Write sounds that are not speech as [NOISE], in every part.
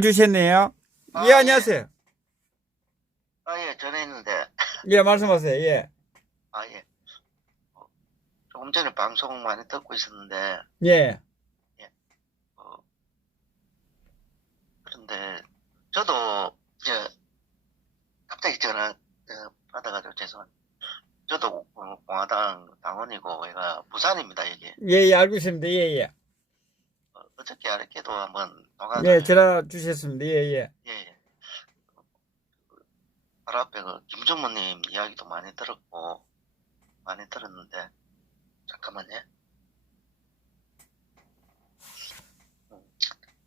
주셨네요. 아, 예, 안녕하세요. 아, 예, 전화했는데, [LAUGHS] 예, 말씀하세요. 예. 아, 예. 어, 조금 전에 방송 많이 듣고 있었는데, 예. 어, 그런데, 저도, 이제, 갑자기 전화 어, 받아가지고 죄송합니다. 저도 어, 공화당 당원이고, 얘가 부산입니다, 여기. 예, 예, 알고 있습니다. 예, 예. 어, 어저께 아랫게도 한번 통화 예, 전화 주셨습니다. 예, 예. 예, 예. 바로 앞에 그 김정모님 이야기도 많이 들었고, 많이 들었는데, 잠깐만요. 음,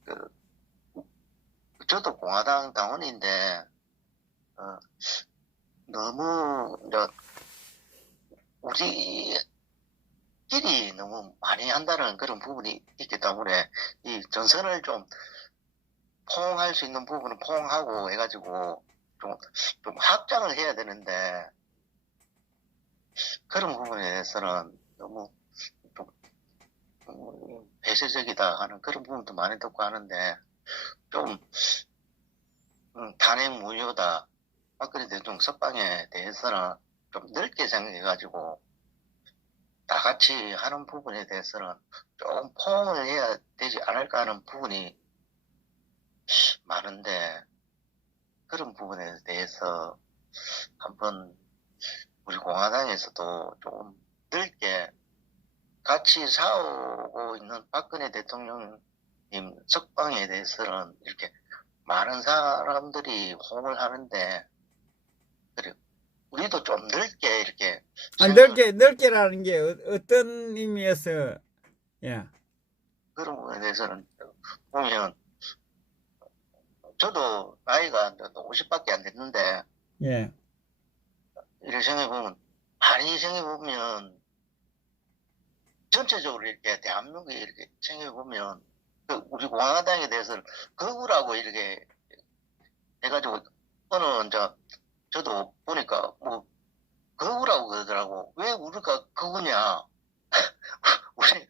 그, 저도 공화당 당원인데, 어, 너무, 이제, 우리 끼리 너무 많이 한다는 그런 부분이 있기 때문에, 이 전선을 좀 포옹할 수 있는 부분은 포옹하고 해가지고 좀, 좀 확장을 해야 되는데 그런 부분에 대해서는 너무 좀 음, 폐쇄적이다 하는 그런 부분도 많이 듣고 하는데 좀 음, 단행 무효다. 박근혜 대통령 석방에 대해서는 좀 넓게 생각해가지고 다 같이 하는 부분에 대해서는 좀 포옹을 해야 되지 않을까 하는 부분이 많은데 그런 부분에 대해서 한번 우리 공화당에서도 조금 넓게 같이 싸우고 있는 박근혜 대통령님 석방에 대해서는 이렇게 많은 사람들이 호응을 하는데 그래 우리도 좀 넓게 이렇게 아, 넓게, 넓게라는 게 어, 어떤 의미에서, 예. 그런 부분에 대해서는 보면 저도 나이가 50밖에 안 됐는데 예. 이렇게 생각해보면 많이 생각해보면 전체적으로 이렇게 대한민국에 이렇게 생각해보면 그 우리 공화당에 대해서는 거구라고 이렇게 해가지고 어느 이제 저도 보니까 뭐 거구라고 그러더라고 왜 우리가 거구냐 [LAUGHS] 우리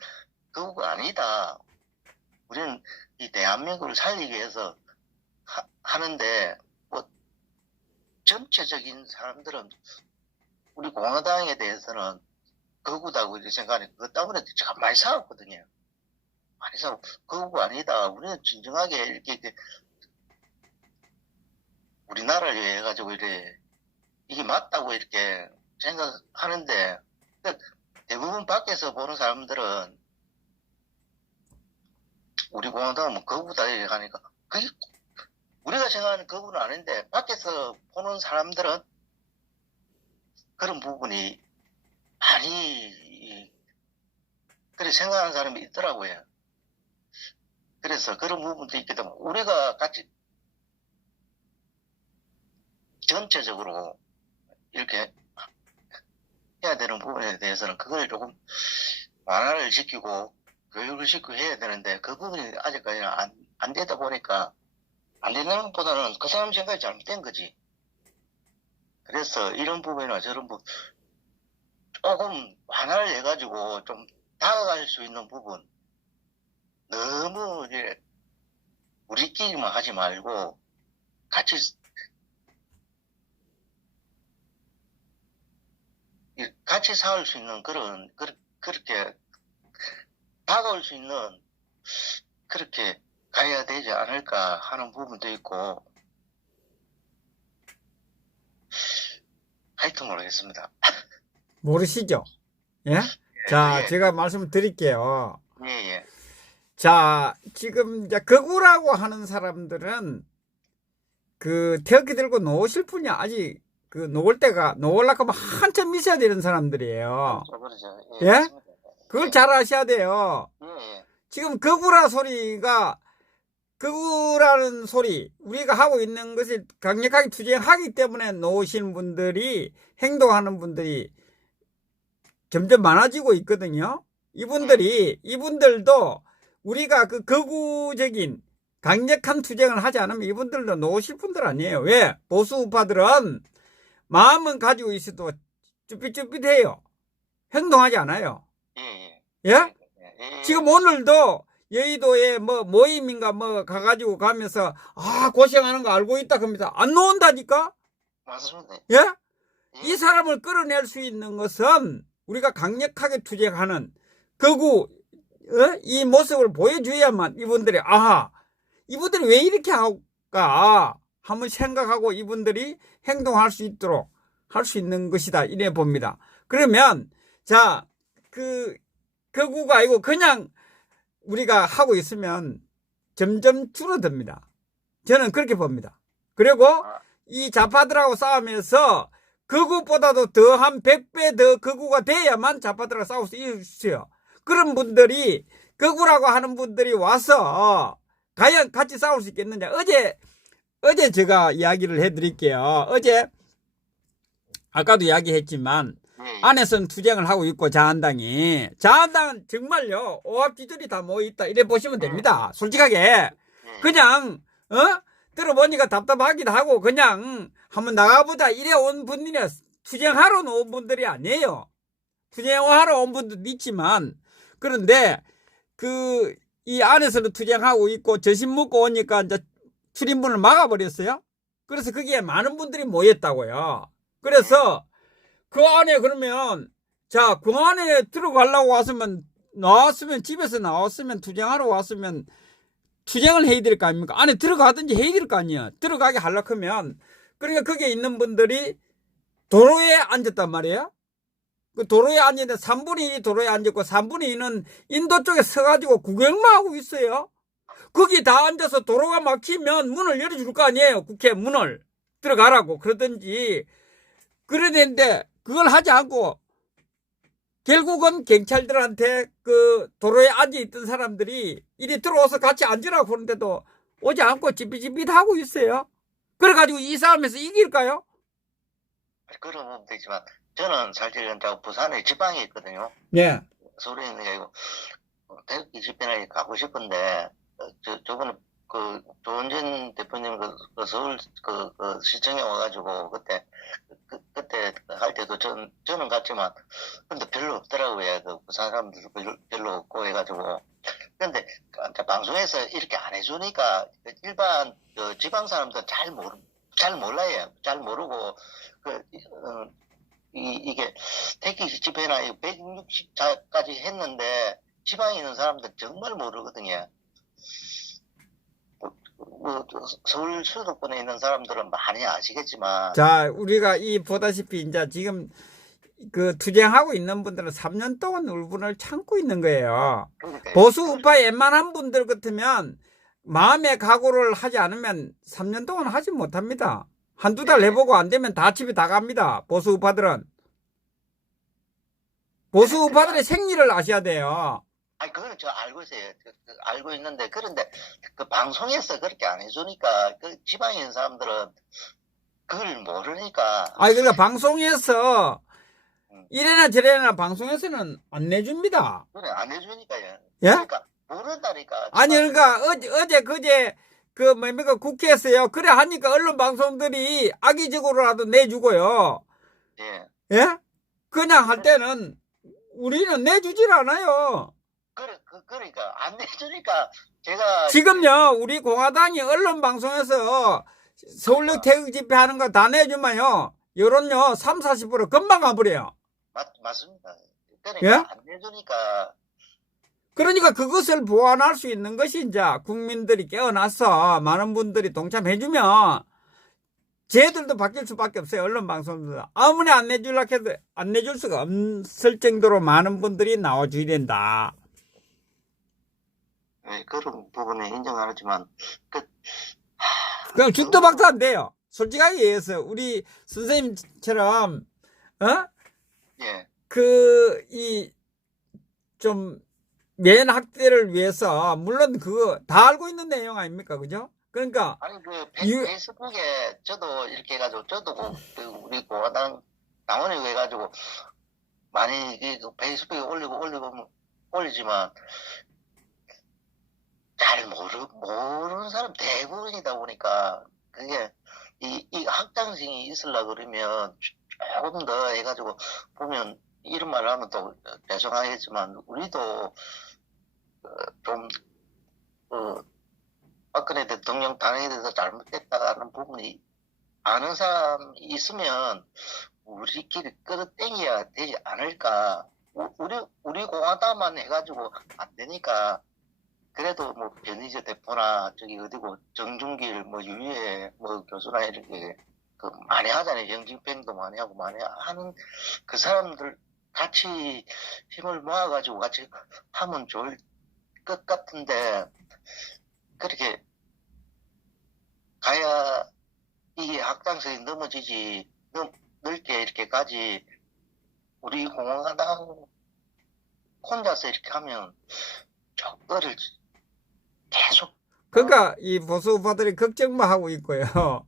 거구가 아니다 우리는 이 대한민국을 살리기 위해서 하, 하는데 뭐 전체적인 사람들은 우리 공화당에 대해서는 거구다고 이렇게 생각하니 그것 때문에 제가 많이 싸웠거든요. 많이 싸우고 거구가 아니다. 우리는 진정하게 이렇게, 이렇게 우리나라를 위해 가지고 이래 이게 맞다고 이렇게 생각하는데 대부분 밖에서 보는 사람들은 우리 공화당은 뭐 거구다 이렇게 하니까 그게 우리가 생각하는 그분은 아닌데 밖에서 보는 사람들은 그런 부분이 많이 그렇게 생각하는 사람이 있더라고요. 그래서 그런 부분도 있기 때문에 우리가 같이 전체적으로 이렇게 해야 되는 부분에 대해서는 그걸 조금 완화를 시키고 교육을 시키고 해야 되는데 그 부분이 아직까지는 안, 안 되다 보니까 안 되는 것보다는 그 사람 생각이 잘못된 거지. 그래서 이런 부분이나 저런 부분 조금 완화를 해가지고 좀 다가갈 수 있는 부분 너무 이제 우리끼리만 하지 말고 같이 같이 싸울 수 있는 그런 그, 그렇게 다가올 수 있는 그렇게 가야 되지 않을까 하는 부분도 있고 하여튼 모르겠습니다. [LAUGHS] 모르시죠? 예? 자, 예, 제가 말씀 드릴게요. 예, 예. 자, 지금 이제 거구라고 하는 사람들은 그 태극기 들고 놓으실 분이 아직 그 놓을 때가 놓으려고 하면 한참 있어야 되는 사람들이에요. 저 그러죠. 예? 맞습니다. 그걸 예, 잘 아셔야 돼요. 예, 예. 지금 거구라 소리가 거구라는 소리 우리가 하고 있는 것을 강력하게 투쟁하기 때문에 놓으신 분들이 행동하는 분들이 점점 많아지고 있거든요. 이분들이 이분들도 우리가 그 거구적인 강력한 투쟁을 하지 않으면 이분들도 놓으실 분들 아니에요. 왜? 보수 우파들은 마음은 가지고 있어도 쭈삣쭈삣해요. 행동하지 않아요. 예, 예. 예? 예, 예. 지금 오늘도 여의도에 뭐 모임인가 뭐 가가지고 가면서 아 고생하는 거 알고 있다 그럽니다. 안 놓은다니까? 맞습니다. 예? 예. 이 사람을 끌어낼 수 있는 것은 우리가 강력하게 투쟁하는 거구 어? 이 모습을 보여줘야만 이분들이 아하 이분들이 왜 이렇게 할까 한번 생각하고 이분들이 행동할 수 있도록 할 수 있는 것이다 이래 봅니다. 그러면 자 그 거구가 아니고 그냥 우리가 하고 있으면 점점 줄어듭니다. 저는 그렇게 봅니다. 그리고 이 좌파들하고 싸우면서 그것보다도 더한 100배 더 극우가 돼야만 좌파들하고 싸울 수 있어요. 그런 분들이 극우라고 하는 분들이 와서 과연 같이 싸울 수 있겠느냐. 어제 어제 제가 이야기를 해드릴게요. 어제 아까도 이야기했지만 예. 안에서는 투쟁을 하고 있고 자한당이 자한당은 정말요 오합지졸이 다 모여 있다 이래 보시면 됩니다. 솔직하게 예. 그냥 어 들어보니까 답답하기도 하고 그냥 한번 나가보자 이래 온 분들이 투쟁하러 온 분들이 아니에요. 투쟁하러 온 분들도 있지만 그런데 그 이 안에서는 투쟁하고 있고 저심 먹고 오니까 이제 출입문을 막아버렸어요. 그래서 거기에 많은 분들이 모였다고요. 그래서 그 안에 그러면 자그 안에 들어가려고 왔으면 나왔으면 집에서 나왔으면 투쟁하러 왔으면 투쟁을 해야 될 거 아닙니까? 안에 들어가든지 해야 될 거 아니야. 들어가게 하려고 하면 그러니까 거기에 있는 분들이 도로에 앉았단 말이에요. 그 도로에 앉는데 3분의 1이 도로에 앉았고 3분의 2는 인도 쪽에 서가지고 구경만 하고 있어요. 거기 다 앉아서 도로가 막히면 문을 열어줄 거 아니에요. 국회 문을 들어가라고 그러든지 그래야 되는데 그걸 하지 않고 결국은 경찰들한테 그 도로에 앉아 있던 사람들이 이리 들어와서 같이 앉으라고 그러는데도 오지 않고 찌삐찌삐 하고 있어요. 그래가지고 이 싸움에서 이길까요? 그러면 되지만 저는 사실은 저 부산에 지방에 있거든요. 예. 있는 게 아니고 어, 태극기 집회나 가고 싶은데 어, 저 저번에 그 조원진 대표님 그, 그 서울 그, 그 시청에 와가지고 그때 그, 그때 할 때도 전 저는 갔지만 근데 별로 없더라고요. 그 부산 사람들 별로, 없고 해가지고 근데 그 방송에서 이렇게 안 해주니까 일반 그 지방 사람들 잘 모르 잘 몰라요. 잘 모르고 그 어, 이, 이게 태극기 집회나 160자까지 했는데 지방에 있는 사람들 정말 모르거든요. 뭐, 뭐, 서울 수도권에 있는 사람들은 많이 아시겠지만 자, 우리가 이 보다시피 이제 지금 그 투쟁하고 있는 분들은 3년 동안 울분을 참고 있는 거예요. 그러니까 보수 우파 웬만한 분들 같으면 마음의 각오를 하지 않으면 3년 동안 하지 못합니다. 한두 달 해보고 안 되면 다 집에 다 갑니다. 보수 우파들은. 보수 우파들의 생리를 아셔야 돼요. 아니 그거는 저 알고 있어요. 그, 그 알고 있는데 그런데 그 방송에서 그렇게 안 해주니까 그 지방에 있는 사람들은 그걸 모르니까 아니, 그러니까 방송에서 이래나 저래나 방송에서는 안 내줍니다. 그래 안 해주니까요. 예? 그러니까 모른다니까. 아니 그러니까 어제 어제 그제 그 뭡니까 국회에서요 그래 하니까 언론 방송들이 악의적으로라도 내주고요 예. 예 그냥 할 때는 우리는 내주질 않아요 그, 그러니까 안 내주니까 제가 지금요 우리 공화당이 언론 방송에서 서울역 태극 집회 하는 거 다 내주면요 여론요 3, 40% 금방 가버려요 맞, 맞습니다. 그러니까 예? 안 내주니까 그러니까 그것을 보완할 수 있는 것이 이제 국민들이 깨어나서 많은 분들이 동참해주면 쟤들도 바뀔 수밖에 없어요. 언론 방송들 아무리 안 내줄라 해도 안 내줄 수가 없을 정도로 많은 분들이 나와줘야 된다. 예, 그런 부분에 인정하지만 그 그냥 죽도 박도 안 돼요. 솔직하게 얘기해서 우리 선생님처럼 어? 예. 그 이좀 면학대를 위해서 물론 그거 다 알고 있는 내용 아닙니까, 그죠? 그러니까 아니 그 페, 페이스북에 저도 이렇게 해가지고 저도 그, 그 우리 공화당 당원이 해가지고 많이 그 페이스북에 올리고 올리고 올리지만 잘 모르 모르는 사람 대부분이다 보니까 그게 이, 이 확장성이 있으려 그러면 조금 더 해가지고 보면 이런 말을 하면 또 죄송하겠지만 우리도 어, 좀그 박근혜 대통령 단행에 대해서 잘못됐다는 부분이 아는 사람 있으면 우리끼리 끌어당겨야 되지 않을까. 우- 우리 우리 공화당만 해가지고 안 되니까 그래도 뭐 변희재 대표나 저기 어디고 정준길 뭐 유해 뭐 교수나 이렇게 그 많이 하잖아요. 영진병도 많이 하고 많이 하는 그 사람들 같이 힘을 모아가지고 같이 하면 좋을 것 같은데 그렇게 가야 이게 확장성이 넘어지지 넓, 넓게 이렇게 가지 우리 공화당 혼자서 이렇게 하면 적거를 계속 그러니까 이 보수 우파들이 걱정만 하고 있고요. [LAUGHS]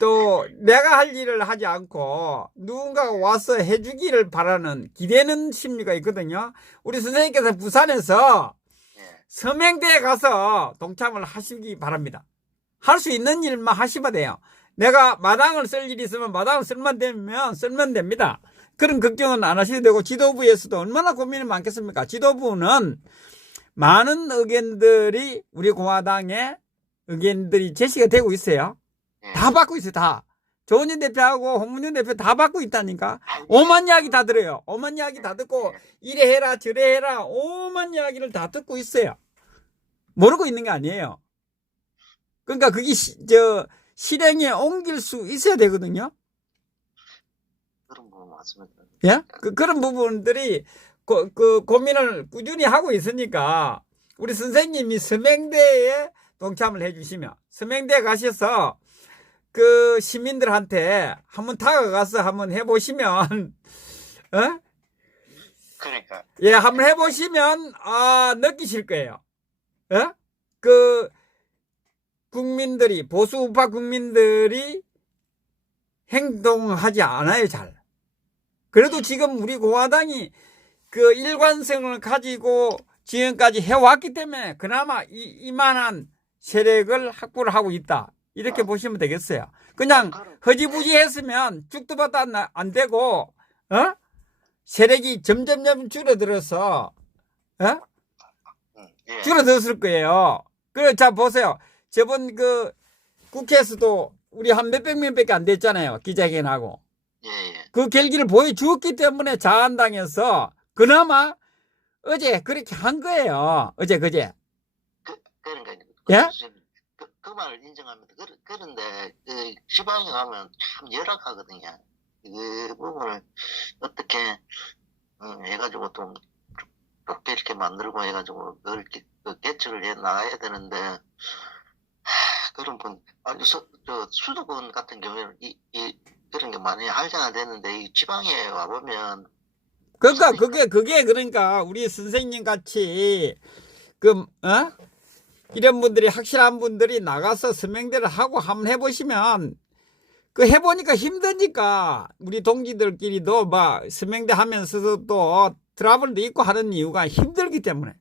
또 내가 할 일을 하지 않고 누군가가 와서 해주기를 바라는 기대는 심리가 있거든요. 우리 선생님께서 부산에서 예, 서명대에 가서 동참을 하시기 바랍니다. 할 수 있는 일만 하시면 돼요. 내가 마당을 쓸 일이 있으면 마당을 쓸만 되면 쓸면 됩니다. 그런 걱정은 안 하셔도 되고 지도부에서도 얼마나 고민이 많겠습니까? 지도부는 많은 의견들이 우리 공화당의 의견들이 제시가 되고 있어요. 예. 다 받고 있어요, 다. 조은현 대표하고 홍문현 대표 다 받고 있다니까. 오만 이야기 다 들어요. 오만 이야기 다 듣고 이래 해라 저래 해라 오만 이야기를 다 듣고 있어요. 모르고 있는 게 아니에요. 그러니까 그게 시, 저 실행에 옮길 수 있어야 되거든요. 그런 부분 맞습니다. 예? 그, 그런 부분들이 그, 그 고민을 꾸준히 하고 있으니까 우리 선생님이 서명대에 동참을 해주시면 서명대 가셔서 그 시민들한테 한번 다가가서 한번 해보시면 [LAUGHS] 어? 그러니까 예, 한번 해보시면, 아, 느끼실 거예요. 예? 그, 국민들이, 보수 우파 국민들이 행동하지 않아요, 잘. 그래도 지금 우리 공화당이 그 일관성을 가지고 지금까지 해왔기 때문에 그나마 이, 이만한 세력을 확보를 하고 있다. 이렇게 보시면 되겠어요. 그냥 허지부지 했으면 죽도 받도 안, 나- 안 되고, 어? 세력이 점점점 줄어들어서, 어? 음, 예. 줄어들었을 거예요. 그래, 자, 보세요. 저번 그 국회에서도 우리 한 몇백 명 밖에 안 됐잖아요. 기자회견하고. 예, 예. 그 결기를 보여주었기 때문에 자한당에서 그나마 어제 그렇게 한 거예요. 어제, 그제. 그러니까 예? 그, 그 말을 인정합니다. 그, 그런데 그 지방에 가면 참 열악하거든요. 그 부분을 어떻게 음, 해가지고 좀 좋게 이렇게 만들고 해가지고 그걸 개- 그 개척을 해 나가야 되는데 하, 그런 분 아니 서, 저 수도권 같은 경우에는 이, 이 그런 게 많이 할장화되는데 이 지방에 와 보면 그러니까 그게 그게 그러니까 우리 선생님 같이 그 어? 이런 분들이 확실한 분들이 나가서 서명대를 하고 한번 해보시면 그 해보니까 힘드니까 우리 동지들끼리도 막 서명대 하면서도 또 트러블도 있고 하는 이유가 힘들기 때문에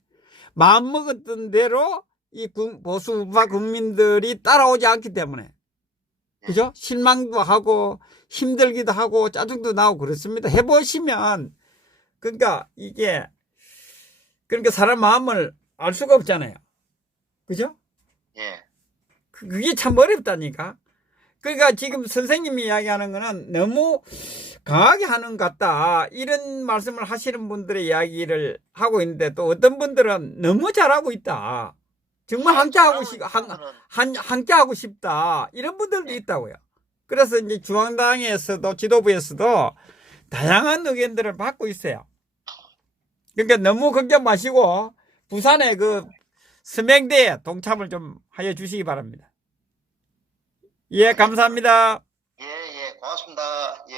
마음 먹었던 대로 이 국- 보수 우파 국민들이 따라오지 않기 때문에 그죠? 실망도 하고 힘들기도 하고 짜증도 나고 그렇습니다. 해보시면 그러니까 이게 그러니까 사람 마음을 알 수가 없잖아요. 그죠? 예 그- 그게 참 어렵다니까. 그러니까 지금 선생님이 이야기하는 거는 너무 강하게 하는 것 같다. 이런 말씀을 하시는 분들의 이야기를 하고 있는데 또 어떤 분들은 너무 잘하고 있다. 정말 함께하고 싶, 한, 한, 함께하고 싶다. 이런 분들도 있다고요. 그래서 이제 중앙당에서도 지도부에서도 다양한 의견들을 받고 있어요. 그러니까 너무 걱정 마시고 부산의 그 스맹대에 동참을 좀 하여 주시기 바랍니다. 예, 감사합니다. 예, 예, 고맙습니다. 예.